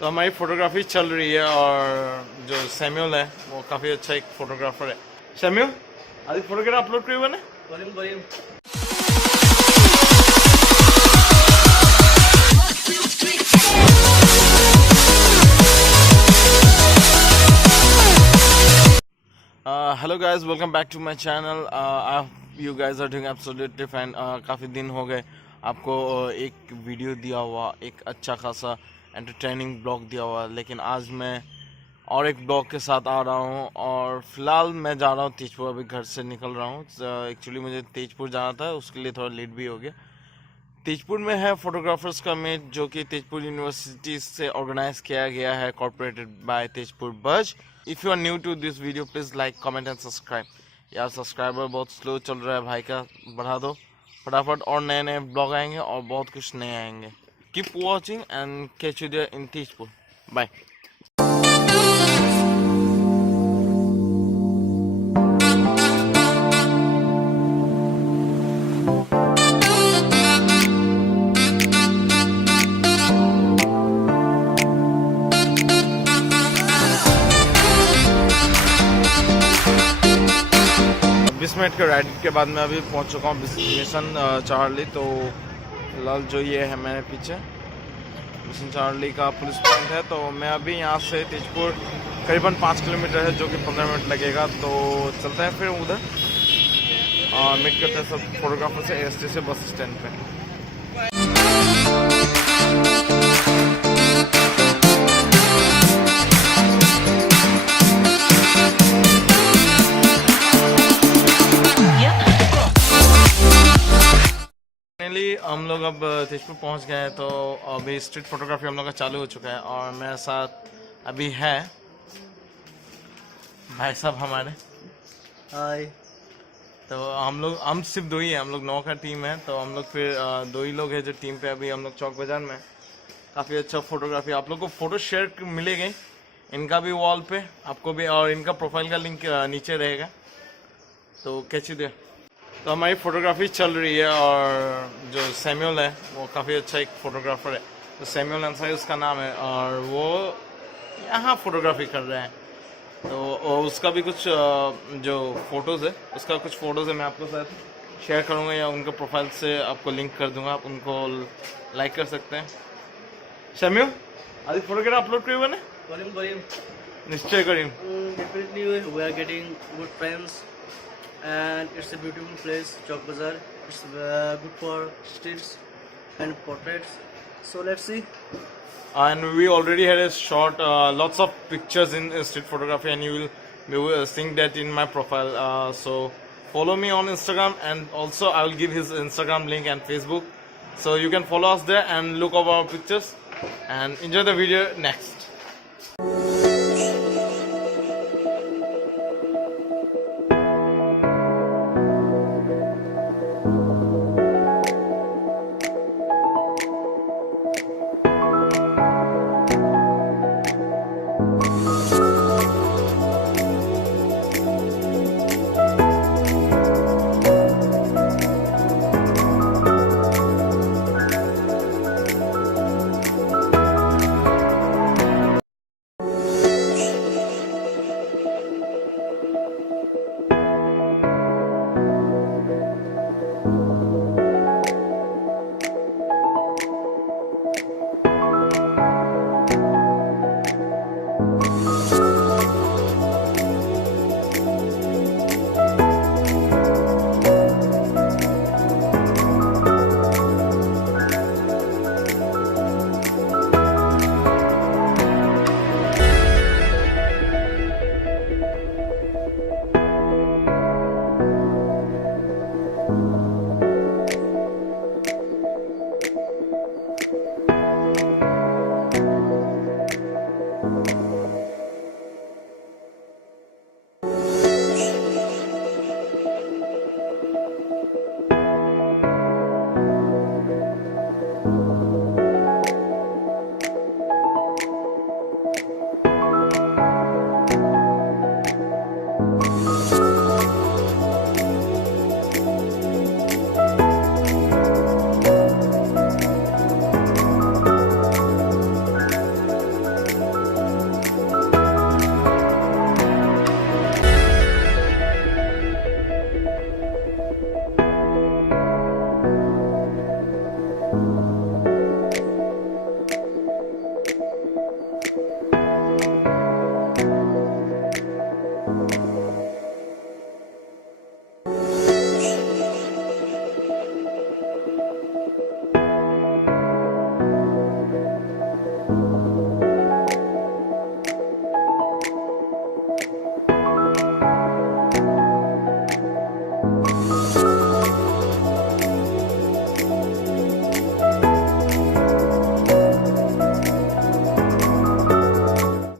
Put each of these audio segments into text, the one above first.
तो हमारी फोटोग्राफी चल रही है और जो सैम्यूल है वो काफ़ी अच्छा एक फोटोग्राफर है। सैम्यूल आज फोटोग्राफ अपलोड करी बने hello guys, welcome back to my channel. I hope you guys are doing absolutely fine. काफ़ी दिन हो गए आपको एक वीडियो दिया हुआ, एक अच्छा खासा एंटरटेनिंग ब्लॉग दिया हुआ, लेकिन आज मैं और एक ब्लॉग के साथ आ रहा हूँ। और फिलहाल मैं जा रहा हूँ तेजपुर, अभी घर से निकल रहा हूँ। एक्चुअली मुझे तेजपुर जाना था, उसके लिए थोड़ा लेट भी हो गया। तेजपुर में है फोटोग्राफर्स का मीट, जो कि तेजपुर यूनिवर्सिटी से ऑर्गेनाइज किया गया है, कॉर्पोरेटेड बाय तेजपुर बज। If you are new to this video please like comment and subscribe. यार सब्सक्राइबर बहुत स्लो चल रहा है भाई का, बढ़ा दो फटाफट। और नए नए ब्लॉग आएंगे और बहुत कुछ नए आएंगे। Keep watching and catch you there in Tezpur. Bye. 20 minute के राइड के बाद मैं अभी पहुंच चुका हूँ मिशन चार्ली। तो फिलहाल जो ये है मेरे पीछे मिशन चार्ली का पुलिस पॉइंट है। तो मैं अभी यहाँ से तेजपुर करीबन 5 किलोमीटर है, जो कि 15 मिनट लगेगा। तो चलते हैं फिर उधर मीट करते हैं सब फोटोग्राफर से एसटी से बस स्टैंड पे। हम लोग अब तेजपुर पहुंच गए हैं। तो अभी स्ट्रीट फोटोग्राफी हम लोग का चालू हो चुका है और मेरे साथ अभी है भाई साहब हमारे। हाय। तो हम सिर्फ दो ही हैं, हम लोग 9 का टीम है। तो हम लोग फिर 2 ही लोग हैं जो टीम पे। अभी हम लोग चौक बाजार में काफ़ी अच्छा फोटोग्राफी, आप लोग को फोटो शेयर मिलेगी इनका भी वॉल पे आपको भी, और इनका प्रोफाइल का लिंक नीचे रहेगा। तो कैची दे। तो हमारी फोटोग्राफी चल रही है और जो सैम्यूल है वो काफ़ी अच्छा एक फ़ोटोग्राफ़र है। तो सैम्यूल अंसारी उसका नाम है और वो यहाँ फ़ोटोग्राफी कर रहे हैं। तो उसका भी कुछ जो फ़ोटोज़ है, उसका कुछ फ़ोटोज़ है मैं आपको साथ शेयर करूँगा, या उनका प्रोफाइल से आपको लिंक कर दूँगा, आप उनको लाइक कर सकते हैं। सैम्यूल आज फोटोग्राफ अपलोड करी बने निश्चय करीम। Definitely we are getting good friends and it's a beautiful place, Chowk Bazar. It's good for streets and portraits. So let's see. And we already had a shot lots of pictures in street photography, and you will be seeing that in my profile. So follow me on Instagram, and also I will give his Instagram link and Facebook, so you can follow us there and look over our pictures and enjoy the video next.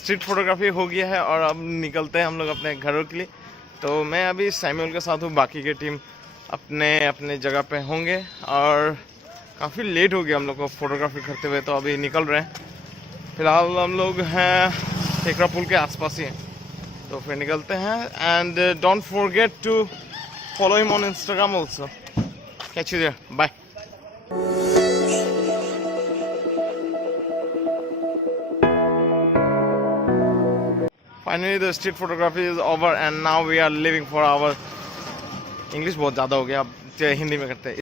Street photography हो गया है और अब निकलते हैं हम लोग अपने घरों के लिए। तो मैं अभी सैम्यूल के साथ हूँ, बाकी के टीम अपने अपने जगह पे होंगे और काफ़ी लेट हो गया हम लोग को फोटोग्राफी करते हुए, तो अभी निकल रहे हैं। फिलहाल हम लोग हैं टेकरा पुल के आसपास ही हैं, तो फिर निकलते हैं। And don't forget to follow him on Instagram also. Catch you there, bye. Finally the street photography is over and now we are leaving for our English बहुत ज़्यादा हो गया, अब हिंदी में करते हैं।